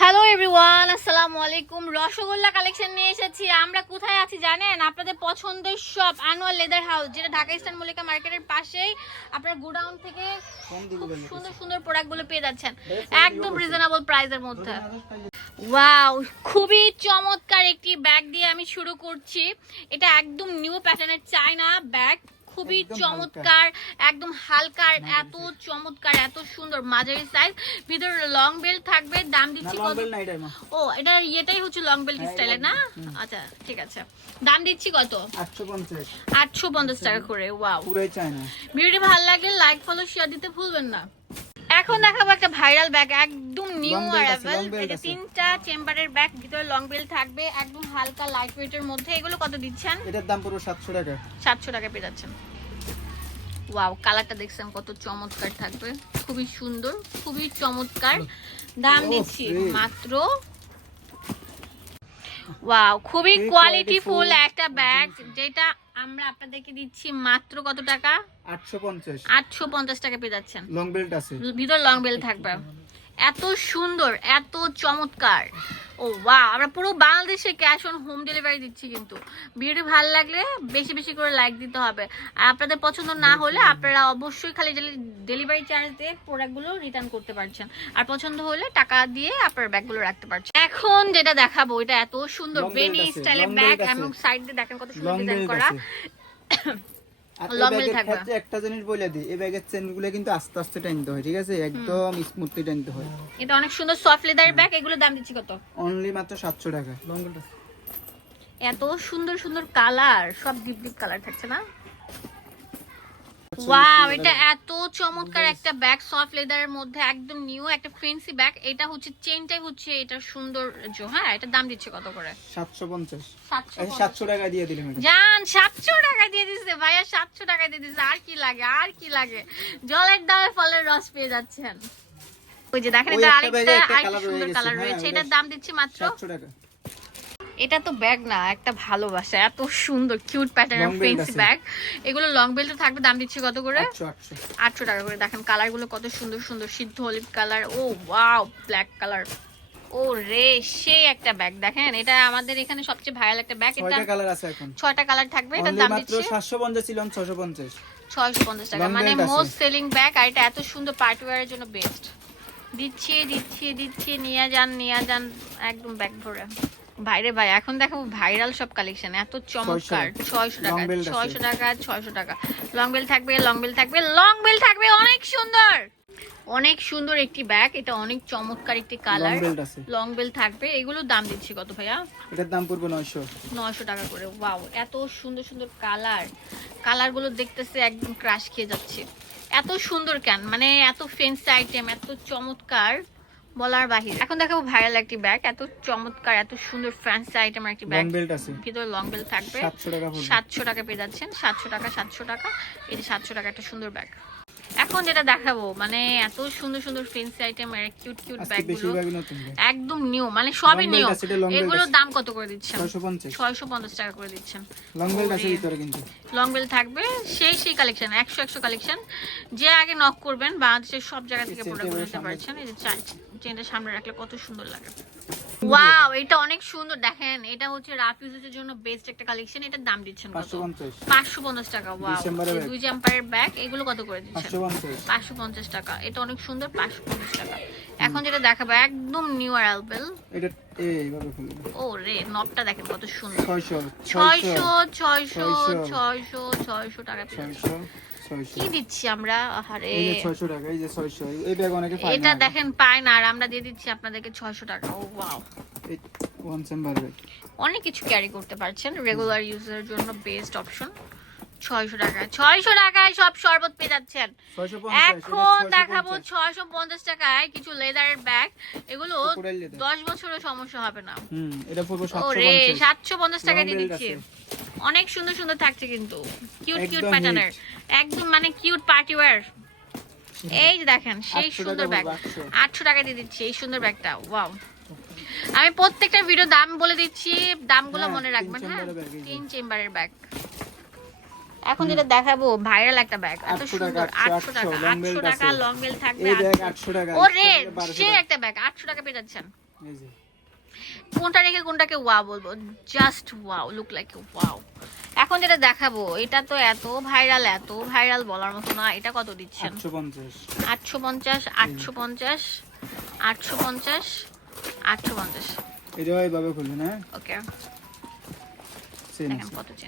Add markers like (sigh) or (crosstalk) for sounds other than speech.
Hello everyone আসসালামু আলাইকুম rasgulla collection নিয়ে এসেছি। আমরা কোথায় আছি জানেন? আপনাদের পছন্দের শপ আনোয়ার লেদার হাউস যেটা ঢাকা ইস্টার্ন মল্লিকা মার্কেটের পাশেই আপনার গোডাউন থেকে খুব সুন্দর সুন্দর প্রোডাক্টগুলো পেয়ে যাচ্ছেন। একদম রিজনেবল প্রাইসের মধ্যে। ওয়াও খুবই চমৎকার একটি ব্যাগ দিয়ে আমি শুরু করছি। এটা একদম নিউ প্যাটার্নের চায়না ব্যাগ খুবই চমৎকার একদম হালকা এত চমৎকার এত সুন্দর মাঝারি সাইজ ভিতরে লং বেল্ট থাকবে দাম দিচ্ছি কত? না ও এটা ইয়েটাই হচ্ছে লং বেল্ট স্টাইলে না? আচ্ছা ঠিক আছে। দাম দিচ্ছি কত? 850 আটশো পঞ্চাশ টাকা করে ওয়াও পুরাই চায়না। ভিডিওটি ভালো লাগে লাইক ফলো শেয়ার দিতে ভুলবেন না। এখন দেখাবো একটা ভাইরাল ব্যাগ একদম নিউ অ্যারাইভেল এটা তিনটা চেম্বারের ব্যাগ ভিতরে লং বেল্ট থাকবে একদম হালকা লাইট ওয়েটের মধ্যে। এগুলো কত দিচ্ছেন? এটার দাম পুরো 700 টাকা। সাতশো টাকা পেয়ে যাচ্ছেন। ওয়াও কালারটা দেখছেন কত চমৎকার থাকবে। খুবই সুন্দর খুবই চমৎকার। দাম দিচ্ছি মাত্র ওয়াও খুবই খুবই কোয়ালিটি ফুল। একটা ব্যাগ যেটা আমরা আপনাদেরকে দিচ্ছি মাত্র কত টাকা? 850 আটশো পঞ্চাশ টাকা পেয়ে যাচ্ছেন। লং বেল্ট আছে। ভিতর লং বেল্ট থাকবে। এত সুন্দর এত চমৎকার। ও ওয়াও আমরা পুরো বাংলাদেশে ক্যাশ অন হোম ডেলিভারি দিচ্ছি কিন্তু। ভিডিও ভালো লাগলে বেশি বেশি করে লাইক দিতে হবে। আর আপনাদের পছন্দ না হলে আপনারা অবশ্যই খালি ডেলিভারি চার্জ দিয়ে প্রোডাক্টগুলো রিটার্ন করতে পারছেন। আর পছন্দ হলে টাকা দিয়ে আপনার ব্যাগগুলো রাখতে পারছেন। এখন যেটা দেখাবো এটা এত সুন্দর বেনি স্টাইলের ব্যাগ এবং সাইড দিয়ে দেখেন কত সুন্দর ডিজাইন করা। (coughs) একটা জিনিস বলে দিই এই ব্যাগের চেনগুলো কিন্তু আস্তে আস্তে টানতে হয় ঠিক আছে? একদম স্মুথলি টানতে হয়। এটা অনেক সুন্দর সফট লেদার ব্যাগ এগুলো দাম দিচ্ছি কত? অনলি মাত্র 700 টাকা। এত সুন্দর সুন্দর কালার সব ডিপ ডিপ কালার থাকছে না? ওয়াও এটা এত চমৎকার একটা ব্যাগ সফট লেদারের মধ্যে একদম নিউ একটা ফেন্সি ব্যাগ এটা হচ্ছে চেনটাই হচ্ছে এটা সৌন্দর্য হ্যাঁ এটা দাম দিচ্ছে কত করে? 750 700 টাকা দিয়ে দিলাম জান সাতশো টাকা দিয়ে দিচ্ছে ভাইয়া সাতশো টাকা দিয়ে দিচ্ছে আর কি লাগে আর কি লাগে। জলের দামে ফলের রস পেয়ে যাচ্ছেন। ওই যে দেখেন এটা আরেকটা আরেকটা সুন্দর কালার হ্যাঁ, রয়েছে। এটার দাম দিচ্ছি মাত্র 700 টাকা। এটা তো ব্যাগ না একটা ভালোবাসা। এত সুন্দর কিউট প্যাটার্নের ফেন্সি ব্যাগ এগুলো লং বেল্ট থাকবে দাম দিচ্ছি কত করে? 800 800 আটশো টাকা করে। দেখেন কালারগুলো কত সুন্দর সুন্দর। সিদ্ধ অলিভ কালার ও ওয়াও ব্ল্যাক কালার ও রে সেই একটা ব্যাগ দেখেন এটা আমাদের এখানে সবচেয়ে ভাইরাল একটা ব্যাগ এটা কালার আছে এখন। ছয়টা কালার থাকবে অনলি দাম দিচ্ছি 750 ছিলাম 650 ছয়শো পঞ্চাশ টাকা। মানে মোস্ট সেলিং ব্যাগ আর এটা এত সুন্দর পার্টি ওয়ারের জন্য বেস্ট দিচ্ছি দিচ্ছি দিচ্ছি নিয়ে যান নিয়ে যান একদম ব্যাগ ভরে। ভাইরে ভাই এখন দেখো ভাইরাল সব কালেকশন এত চমৎকার। ছয়শো টাকা। ছয়শো টাকা ছয়শো টাকা। লং বেল থাকবে লং বেল থাকবে লং বেল থাকবে অনেক সুন্দর! অনেক সুন্দর একটি ব্যাগ এটা অনেক চমৎকার একটি কালার। লং বেল থাকবে এগুলোর দাম দিচ্ছি কত ভাইয়া? এটার দাম পড়বে 900 নয়শো টাকা করে ওয়াও এত সুন্দর সুন্দর কালার কালারগুলো দেখতেছে একদম ক্রাশ খেয়ে যাচ্ছে। এত সুন্দর কেন? মানে এত ফেন্সি আইটেম এত চমৎকার। বলার বাহির। এখন দেখাবো ভাইরাল একটি ব্যাগ এত চমৎকার এত সুন্দর ফ্যান্সি আইটেম একটি ব্যাগ বেল্ট ভিতরে লং বেল থাকবে। 700 টাকা পড়বে। সাতশো টাকা পেয়ে যাচ্ছেন সাতশো টাকা সাতশো টাকা। এই যে সাতশো টাকা একটা সুন্দর ব্যাগ এখন যেটা দেখাবো মানে এত সুন্দর সুন্দর ফেন্সি আইটেম আর কিউট কিউট ব্যাগগুলো ব্যাগ একদম নিউ মানে সবই নিউ এগুলোর দাম কত করে দিচ্ছেন? 650 ছয়শো পঞ্চাশ টাকা করে দিচ্ছেন। লং বেল্ট আছে ভিতরে কিন্তু। লং বেল থাকবে সেই সেই কালেকশন একশো একশো কালেকশন যে আগে নক করবেন বাংলাদেশের সব জায়গা থেকে প্রোডাক্ট নিতে পারছেন। এই যে চেনটা সামনে রাখলে কত সুন্দর লাগে। ওয়াও এটা অনেক সুন্দর। দেখেন এটা হচ্ছে রাফ ইউজের জন্য বেস্ট একটা কালেকশন এটার দাম দিচ্ছেন কত? 550 টাকা ওয়াও দুই জাম্পারের ব্যাগ এগুলো কত করে দিচ্ছেন? 550 পাঁচশো পঞ্চাশ টাকা। এটা অনেক সুন্দর পাঁচশো পঞ্চাশ টাকা। এখন যেটা দেখাবো একদম নিউ অ্যালবেল এটা এইভাবে ও রে নবটা দেখেন কত সুন্দর। 600 ছয়শো ছয়শো ছয়শো। ছয়শো। ছয়শো টাকা পেয়ে 600 কি দিচ্ছি আমরা? আরে এই যে 600 টাকা এই যে 600 এই ব্যাগ অনেকে পায় এটা দেখেন পায় না আর আমরা দিয়ে দিচ্ছি আপনাদেরকে ছয়শো টাকা। ও ওয়াও এই ওয়ান চেম্বার ব্যাগ অনেক কিছু ক্যারি করতে পারছেন রেগুলার ইউজের জন্য বেস্ট অপশন ছয়শো টাকা ছয়শো টাকায় সব শরবত পেয়ে যাচ্ছেন। এখন দেখাবো ছয়শো পঞ্চাশ টাকায় কিছু লেদারের ব্যাগ এগুলো Crocodile leather। দশ বছরের সমস্যা হবে না। হুম এটা পড়বে ও রে 750 সাতশো পঞ্চাশ টাকা Long দিয়ে দিচ্ছি। অনেক সুন্দর সুন্দর থাকছে কিন্তু। কিউট কিউট প্যাটার্নের একদম মানে কিউট পার্টি ওয়্যার এই যে দেখেন সেই সুন্দর ব্যাগ 800 আটশো। টাকা দিয়ে দিচ্ছি এই সুন্দর ব্যাগটা ওয়াও আমি প্রত্যেকটা ভিডিও দাম বলে দিচ্ছি দামগুলো হ্যাঁ, মনে রাখবেন হ্যাঁ। তিন চেম্বারের ব্যাগ এখন যেটা দেখাবো ভাইরাল একটা ব্যাগ এত সুন্দর আটশো 800 টাকা long আটশো belt টাকা আছে। লং বেল থাকবে এই ব্যাগ 800 800 টাকা ও রে 1200 সে একটা ব্যাগ আটশো টাকা পেয়ে যাচ্ছেন। এই যে। কোনটা রেখে কোনটাকে ওয়া বলব? Just wow look like wow এখন যেটা দেখাবো এটা তো এত ভাইরাল এত ভাইরাল বলার মতো না এটা কত দিচ্ছেন? আটশো পঞ্চাশ। আটশো পঞ্চাশ আটশো পঞ্চাশ আটশো পঞ্চাশ এটা এইভাবে খুলবে না ওকে কত চেন।